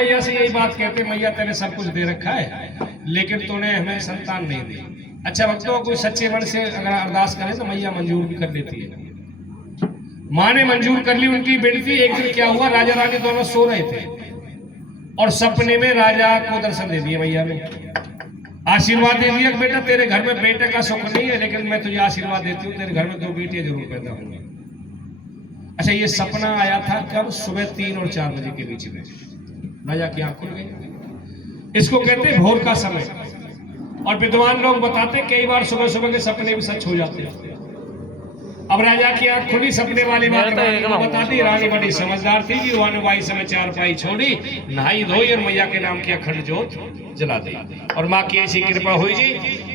मैया से यही बात कहते, मैया तेरे सब कुछ दे रखा है लेकिन तूने हमें संतान नहीं दी। अच्छा भक्तों, कोई सच्चे मन से अगर अरदास करे तो मैया मंजूर भी कर देती है। माँ ने मंजूर कर ली उनकी बेटी। एक दिन क्या हुआ, राजा रानी दोनों सो रहे थे और सपने में राजा को दर्शन दे दिया मैया ने। आशीर्वाद दे दिया, बेटा तेरे घर में बेटे का सुख नहीं है लेकिन मैं तुझे आशीर्वाद देती हूँ, तेरे घर में 2 बेटियां जरूर पैदा होंगी। अच्छा, ये सपना आया था कब? सुबह 3 और 4 बजे के बीच में राजा की आंख खुल गई। इसको कहते हैं भोर का समय। और विद्वान लोग बताते कई बार सुबह सुबह के सपने भी सच हो जाते हैं। अब राजा की आंख खुली, सपने वाली बात बता दी। रानी बड़ी समझदार थी कि वन वाई समय 4 पाई छोड़ी, नहाई धोई और मैया के नाम की अखंड जोत जला दी। और माँ की ऐसी कृपा हुई जी,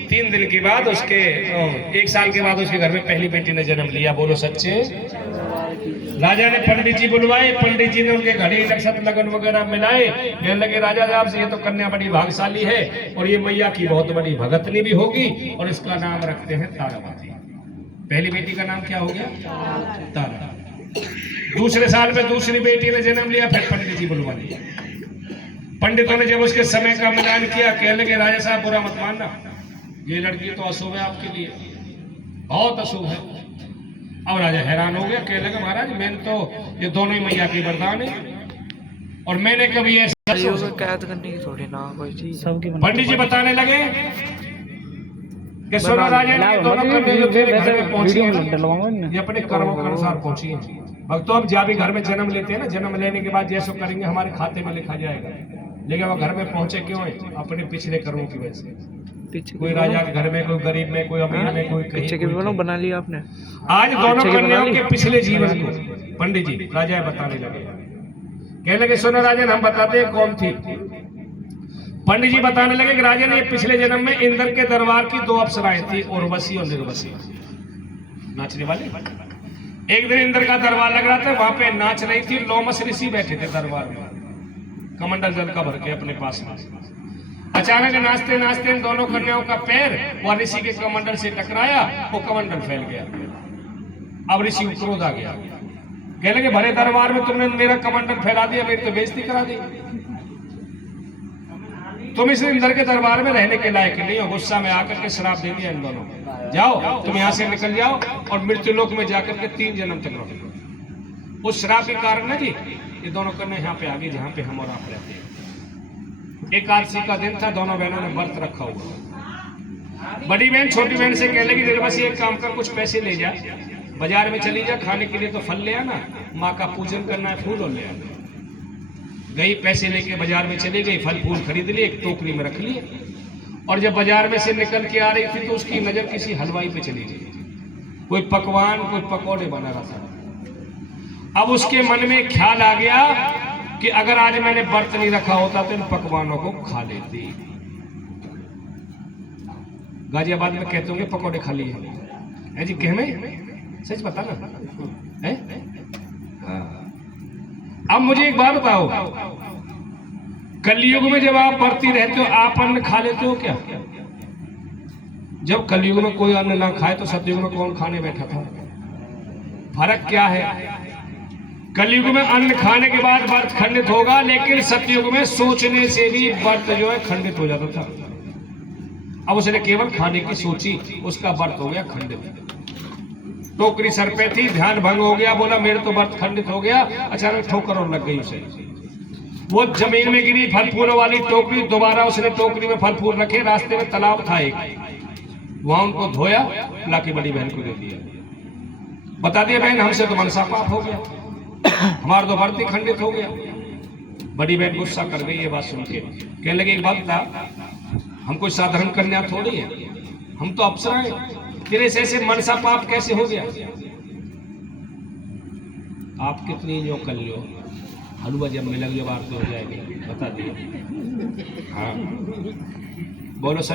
3 दिन के बाद उसके 1 साल के बाद उसके घर में पहली बेटी ने जन्म लिया। बोलो सच्चे। राजा ने पंडित जी बुलवाए, पंडित जी ने उनके घड़ी नक्षत्र लगन वगैरह मिलाए। कहने लगे राजा साहब से, ये तो कन्या बड़ी भाग्यशाली है और ये मैया की बहुत बड़ी भगतनी भी होगी और इसका नाम रखते हैं तारावती। पहली बेटी का नाम क्या हो गया? तारा। दूसरे साल में दूसरी बेटी ने जन्म लिया, फिर पंडित जी बुलवा लिया। पंडितों ने जब उसके समय का मिलान किया, कहने लगे राजा साहब बुरा मत मानना, ये लड़की तो अशुभ है आपके लिए, बहुत अशुभ है। अब राजा हैरान हो गया, कहने लगे महाराज मैंने तो ये दोनों ही मैया की वरदान है और मैंने कभी ऐसा कैद करने की थोड़ी ना कोई चीज। पंडित जी बताने लगे कि सुनो राजा ने दोनों कन्या जो तेरे घर में पहुंची है ये अपने कर्मों के अनुसार पहुंची है। भक्तों, अब जब भी घर में जन्म लेते हैं ना, जन्म लेने के बाद जैसा करेंगे हमारे खाते में लिखा जाएगा। लेकिन वो घर में पहुंचे क्यों है? अपने पिछले कर्मों की वजह से। कोई राजा के घर में, कोई गरीब में, कोई अमीर में, कोई कहीं बना लिया आपने। आज दोनों कन्याओं के पिछले जीवन को पंडित जी राजा बताने लगे। कहने लगे सुनो राजन, हम बताते हैं कौन थी। पंडित जी बताने लगे कि राजा ने पिछले जन्म में इंद्र के दरबार की 2 अप्सराएं थी, उर्वशी और निर्वशी, नाचने वाली। एक दिन इंद्र का दरबार लग रहा था, वहां पे नाच रही थी। लोमस ऋषि बैठे थे दरबार में, कमंडल जल का भर के अपने पास में। अचानक नाचते नाचते इन दोनों कन्याओं का पैर वह ऋषि के कमंडल से टकराया, वो कमंडल फैल गया। अब ऋषि को क्रोध आ गया, कहने लगे भरे दरबार में तुमने मेरा कमंडल फैला दिया, मेरी तो बेइज्जती करा दी, तुम इस इंद्र के दरबार में रहने के लायक नहीं हो। गुस्सा में आकर के श्राप दे दिया इन दोनों, जाओ तुम यहाँ से निकल जाओ और मृत्युलोक में जाकर के 3 जन्म तक रहो। उस श्राप के कारण ना जी ये दोनों कन्या यहाँ पे आ गई जहाँ पे हम और आप रहते हैं। एकादशी का दिन था, दोनों बहनों ने व्रत रखा हुआ। बड़ी बहन छोटी बहन से कहने लगी निर्वशी एक काम कर, कुछ पैसे ले जा, बाजार में चली जा, खाने के लिए तो फल ले आना, माँ का पूजन करना है, फूल और ले आना। गई, पैसे लेके बाजार में चली गई, फल फूल खरीद लिए, एक टोकरी में रख लिए। और जब बाजार में से निकल के आ रही थी तो उसकी नजर किसी हलवाई पे चली गई। कोई पकवान, कोई पकौड़े बना रहा था। अब उसके मन में ख्याल आ गया कि अगर आज मैंने व्रत नहीं रखा होता तो इन पकवानों को खा लेती। गाजियाबाद में कहते होंगे पकौड़े खा लिए है जी, कह में सच बता ना है? हाँ। अब मुझे एक बात बताओ, कलयुग में जब आप बढ़ती रहते हो आप अन्न खा लेते हो क्या? जब कलयुग में कोई अन्न ना खाए तो सतयुग में कौन खाने बैठा था? फर्क क्या है? कलयुग में अन्न खाने के बाद व्रत खंडित होगा, लेकिन सतयुग में सोचने से भी व्रत जो है खंडित हो जाता था। अब उसने केवल खाने की सोची, उसका व्रत हो गया खंडित। टोकरी सर पे थी, ध्यान भंग हो गया, बोला मेरे तो व्रत खंडित हो गया। अचानक ठोकर और लग गई उसे, वो जमीन में गिरी फल फूलों वाली टोकरी। दोबारा उसने टोकरी में फल फूल रखे, रास्ते में तालाब था एक, वहां उनको धोया, लाके बड़ी बहन को दे दिया। बता दिया बहन हमसे तो मनसा पाप हो गया, हमारा तो व्रत ही खंडित हो गया। बड़ी बहन गुस्सा कर गई ये बात सुन के, कहने लगी एक बात था, हम कोई साधारण कन्या थोड़ी है, हम तो अप्सरा हैं, तेरे से ऐसे मनसा पाप कैसे हो गया? आप कितनी जो कर लो, हलवा जब मिलेगी बात तो हो जाएगी, बता दिए। हाँ बोलो सर।